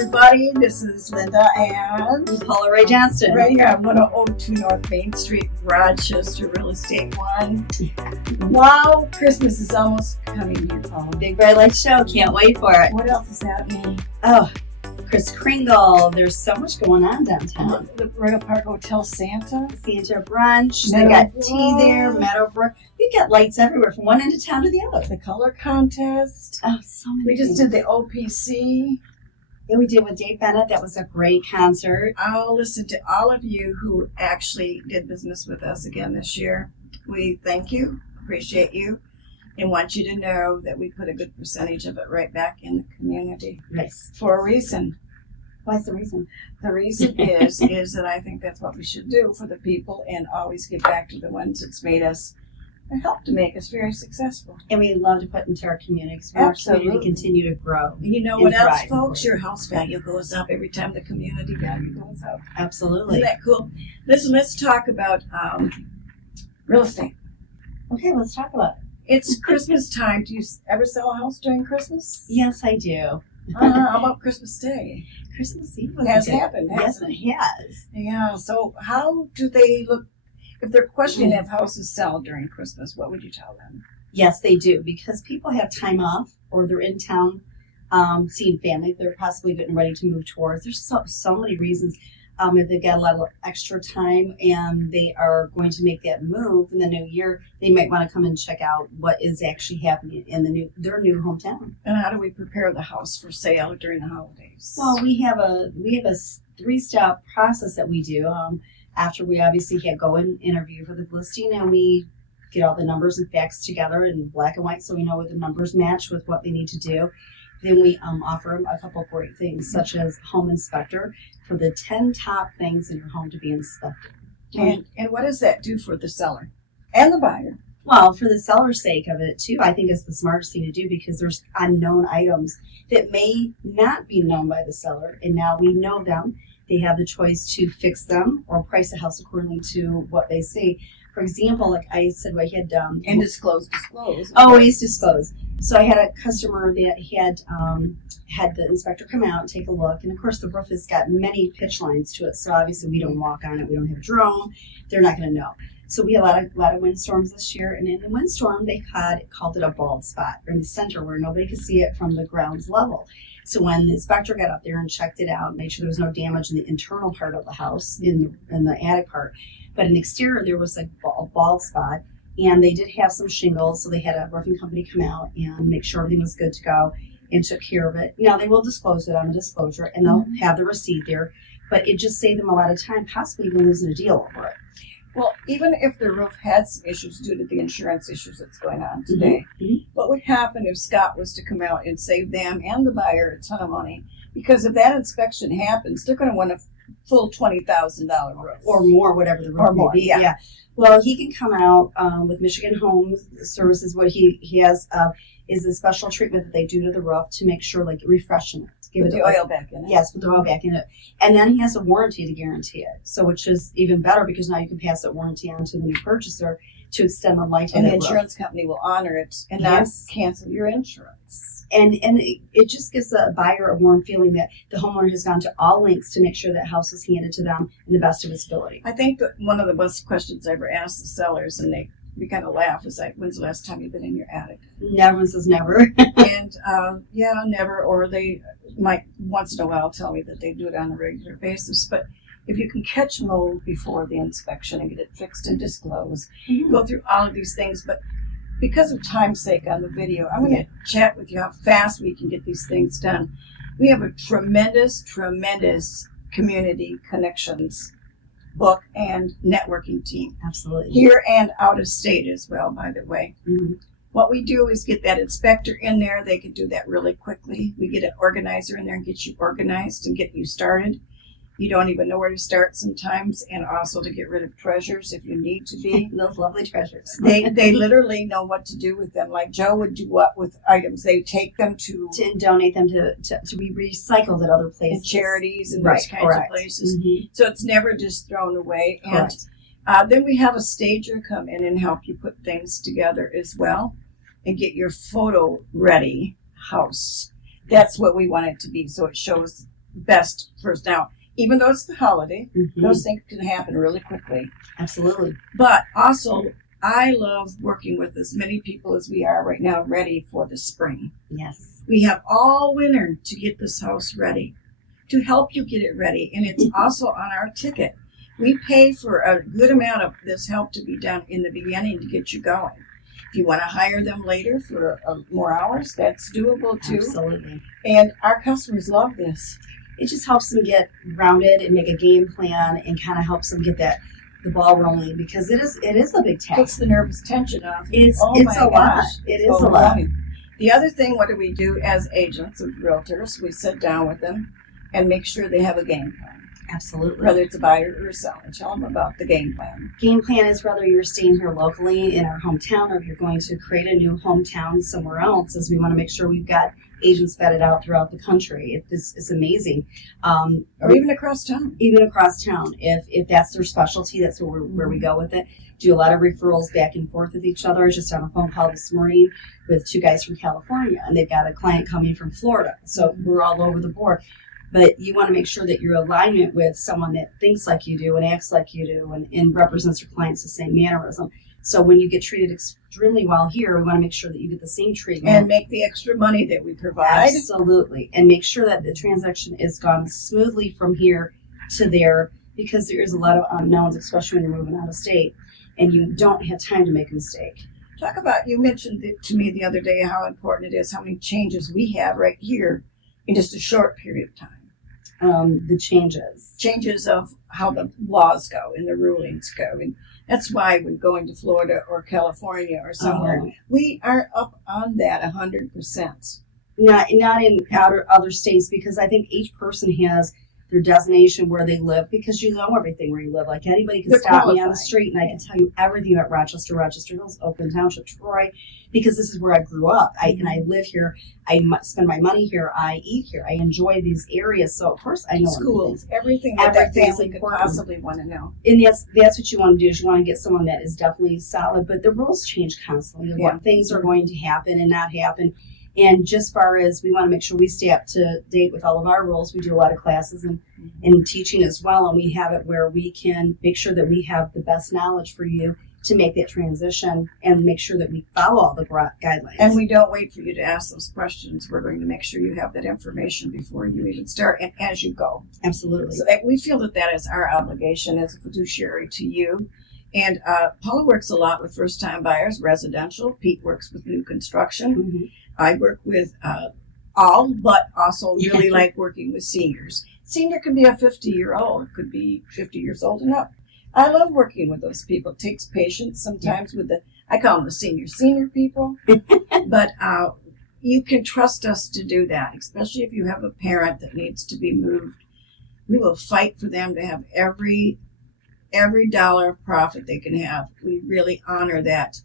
everybody. This is Linda and Paula Rea Johnston. Right here at 102 North Main Street, Rochester, Real Estate One. Wow, Christmas is almost coming here, Paula. Big Red Light Show. Can't wait for it. What else is happening? Oh, Kris Kringle. There's so much going on downtown. The Royal Park Hotel Santa brunch. They got tea there. Meadowbrook. We got lights everywhere from one end of town to the other. The color contest. Oh, so many We just things. did the OPC. Yeah, we did with Dave Bennett. That was a great concert. I'll listen to all of you who actually did business with us again this year. We thank you, appreciate you, and want you to know that we put a good percentage of it right back in the community Nice. for a reason. What's the reason? The reason is that I think that's what we should do for the people and always give back to the ones that's made us and helped to make us very successful. And we love to put into our community because we want our community to continue to grow. And you know and what else, thrive, folks? Your house value goes up every time the community value goes up. Absolutely. Isn't that cool? Listen, let's talk about real estate. Okay, let's talk about it. It's Christmas time. Do you ever sell a house during Christmas? Yes, I do. How about Christmas Day? Christmas Eve It has happened, Yes, hasn't it has. Yeah, so how do they look? If they're questioning if houses sell during Christmas, what would you tell them? Yes, they do, because people have time off or they're in town seeing family. They're possibly getting ready to move towards. There's so many reasons. If they've got a lot of extra time and they are going to make that move in the new year, they might want to come and check out what is actually happening in their new hometown. And how do we prepare the house for sale during the holidays? Well, we have a 3-step process that we do. After we obviously go and interview for the listing, and we get all the numbers and facts together in black and white so we know what the numbers match with what they need to do. Then we offer them a couple of great things, such as home inspector for the 10 top things in your home to be inspected. And what does that do for the seller and the buyer? Well, for the seller's sake of it, too, I think it's the smartest thing to do because there's unknown items that may not be known by the seller, and now we know them. They have the choice to fix them or price the house accordingly to what they see. For example, like I said, I had And disclose. Always disclose. So I had a customer that had the inspector come out and take a look, and of course the roof has got many pitch lines to it. So obviously we don't walk on it. We don't have a drone. They're not going to know. So we had a lot of windstorms this year, and in the windstorm they called it a bald spot in the center where nobody could see it from the ground level. So when the inspector got up there and checked it out, made sure there was no damage in the internal part of the house, in the attic part, but in the exterior there was a bald spot, and they did have some shingles, so they had a roofing company come out and make sure everything was good to go and took care of it. Now they will disclose it on the disclosure, and they'll have the receipt there, but it just saved them a lot of time, possibly even losing a deal over it. Well, even if the roof had some issues due to the insurance issues that's going on today, what would happen if Scott was to come out and save them and the buyer a ton of money? Because if that inspection happens, they're going to want a full $20,000 roof. Or more, whatever the roof may be. Yeah. Well, he can come out with Michigan Home Services. What he has is a special treatment that they do to the roof to make sure, like refreshing it. Give Put the oil back in it. Yes, put the oil back in it. And then he has a warranty to guarantee it. So which is even better because now you can pass that warranty on to the new purchaser to extend the life of And the the insurance company will honor it and not cancel your insurance. And it just gives the buyer a warm feeling that the homeowner has gone to all lengths to make sure that house is handed to them in the best of its ability. I think that one of the best questions I ever asked the sellers, and we kind of laugh, is like, when's the last time you've been in your attic? Never says never. And never, or they might once in a while tell me that they do it on a regular basis. But if you can catch mold before the inspection and get it fixed and disclosed, go through all of these things. But because of time's sake on the video, I'm going to chat with you how fast we can get these things done. We have a tremendous community connections book and networking team. Absolutely. Here and out of state as well, by the way. What we do is get that inspector in there. They can do that really quickly. We get an organizer in there and get you organized and get you started. You don't even know where to start sometimes, and also to get rid of treasures if you need to be. Those lovely treasures. They literally know what to do with them. Like Joe would do what with items? They take them to donate them to be recycled at other places. Charities and those kinds of places. So it's never just thrown away. Correct. And then we have a stager come in and help you put things together as well and get your photo ready house. That's what we want it to be. So it shows best first. Now, even though it's the holiday, Mhm. those things can happen really quickly. Absolutely. But also, I love working with as many people as we are right now ready for the spring. Yes. We have all winter to get this house ready, to help you get it ready. And it's also on our ticket. We pay for a good amount of this help to be done in the beginning to get you going. If you want to hire them later for more hours, that's doable too. Absolutely. And our customers love this. It just helps them get rounded and make a game plan, and kind of helps them get the ball rolling, because it is a big task. Takes the nervous tension off. It's Oh a my lot. gosh, It it's is a lot. overwhelming. The other thing, what do we do as agents of realtors? We sit down with them and make sure they have a game plan. Absolutely. Whether it's a buyer or a seller, tell them about the game plan. Game plan is whether you're staying here locally in our hometown, or if you're going to create a new hometown somewhere else, as we want to make sure we've got agents vetted out throughout the country. It's amazing. Or even across town. Even across town, if that's their specialty, that's where we go with it. Do a lot of referrals back and forth with each other. I was just on a phone call this morning with 2 guys from California, and they've got a client coming from Florida. So we're all over the board. But you want to make sure that your alignment with someone that thinks like you do and acts like you do, and represents your clients the same mannerism. So when you get treated extremely well here, we want to make sure that you get the same treatment. And make the extra money that we provide. Absolutely. And make sure that the transaction is gone smoothly from here to there, because there is a lot of unknowns, especially when you're moving out of state, and you don't have time to make a mistake. Talk about, you mentioned it to me the other day, how important it is, how many changes we have right here in just a short period of time. The changes of how the laws go and the rulings go. And that's why when going to Florida or California or somewhere, we are up on that 100%. Not in other states, because I think each person has their designation where they live, because you know everything where you live. Like anybody can stop me on the street and I can tell you everything about Rochester, Rochester Hills, Oakland Township, Troy, because this is where I grew up. And I live here. I spend my money here. I eat here. I enjoy these areas. So of course I know schools, everything that Everything's family could important. possibly want to know. And that's what you want to do, is you want to get someone that is definitely solid. But the rules change constantly. Yeah. Things are going to happen and not happen. And just far as we want to make sure we stay up to date with all of our rules, we do a lot of classes and teaching as well. And we have it where we can make sure that we have the best knowledge for you to make that transition, and make sure that we follow all the guidelines. And we don't wait for you to ask those questions. We're going to make sure you have that information before you even start and as you go. Absolutely. So we feel that is our obligation as a fiduciary to you. And Paula works a lot with first-time buyers, residential. Pete works with new construction. Mm-hmm. I work with all, but also really like working with seniors. Senior can be a 50-year-old. It could be 50 years old and up. I love working with those people. It takes patience sometimes with I call them the senior people. But you can trust us to do that, especially if you have a parent that needs to be moved. We will fight for them to have every dollar of profit they can have. We really honor that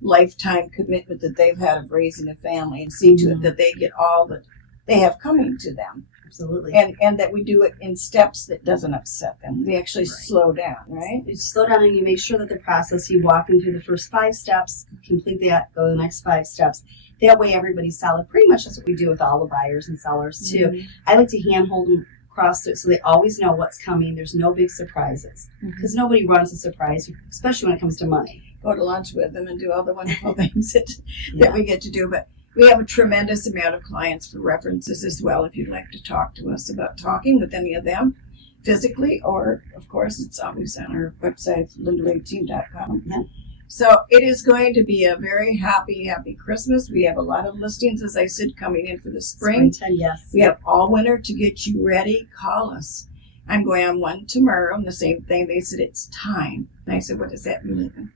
lifetime commitment that they've had of raising a family, and see to it that they get all that they have coming to them. Absolutely. And that we do it in steps that doesn't upset them. We actually slow down, right? You slow down and you make sure that the process, you walk them through the first 5 steps, complete that, go to the next 5 steps. That way everybody's solid. Pretty much that's what we do with all the buyers and sellers too. Mm-hmm. I like to handhold them across it so they always know what's coming. There's no big surprises, because nobody runs a surprise, especially when it comes to money. Go to lunch with them and do all the wonderful things that we get to do. But we have a tremendous amount of clients for references as well. If you'd like to talk to us about talking with any of them physically, or of course it's always on our website, 𝕋𝕒𝕝𝕜.com. Yeah. So it is going to be a very happy Christmas. We have a lot of listings, as I said, coming in for the spring. Yes. We have all winter to get you ready. Call us. I'm going on one tomorrow, and the same thing. They said, it's time. And I said, what does that mean?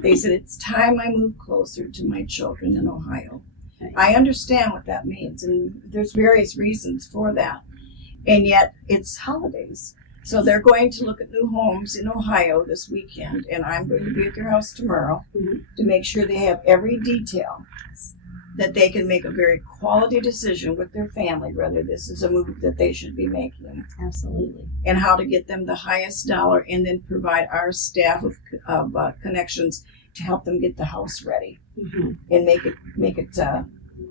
They said, it's time I move closer to my children in Ohio. Nice. I understand what that means, and there's various reasons for that. And yet, it's holidays. So they're going to look at new homes in Ohio this weekend, and I'm going to be at their house tomorrow to make sure they have every detail, that they can make a very quality decision with their family, whether this is a move that they should be making. Absolutely. And how to get them the highest dollar, and then provide our staff of connections to help them get the house ready and make it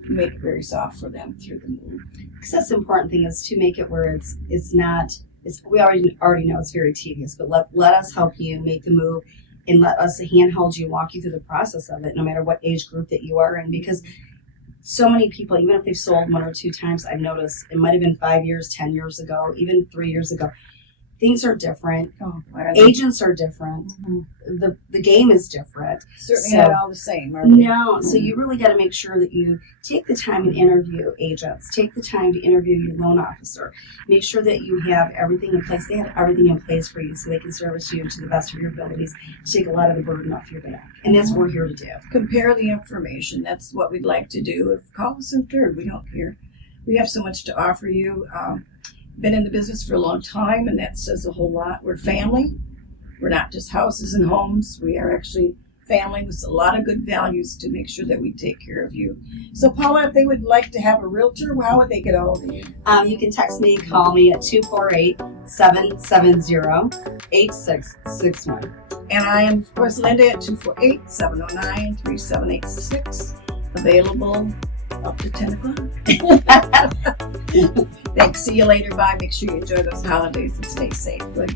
make it very soft for them through the move. Because that's the important thing, is to make it where it's not. We already know it's very tedious, but let us help you make the move, and let us handhold you, walk you through the process of it, no matter what age group that you are in. Because so many people, even if they've sold 1 or 2 times, I've noticed it might have been 5 years, 10 years ago, even 3 years ago. Things are different. Oh, Agents are different. The game is different. Certainly not all the same, are they? No. So you really got to make sure that you take the time and interview agents. Take the time to interview your loan officer. Make sure that you have everything in place. They have everything in place for you so they can service you to the best of your abilities, to take a lot of the burden off your back. And that's what we're here to do. Compare the information. That's what we'd like to do. If call us in third, we don't care. We have so much to offer you. Been in the business for a long time, and that says a whole lot. We're family. We're not just houses and homes. We are actually family with a lot of good values to make sure that we take care of you. So, Paula, if they would like to have a realtor, how would they get a hold of you? You can text me, call me at 248-770-8661. And I am, of course, Linda at 248-709-3786. Available up to 10 o'clock. Thanks. See you later. Bye. Make sure you enjoy those holidays and stay safe. Good.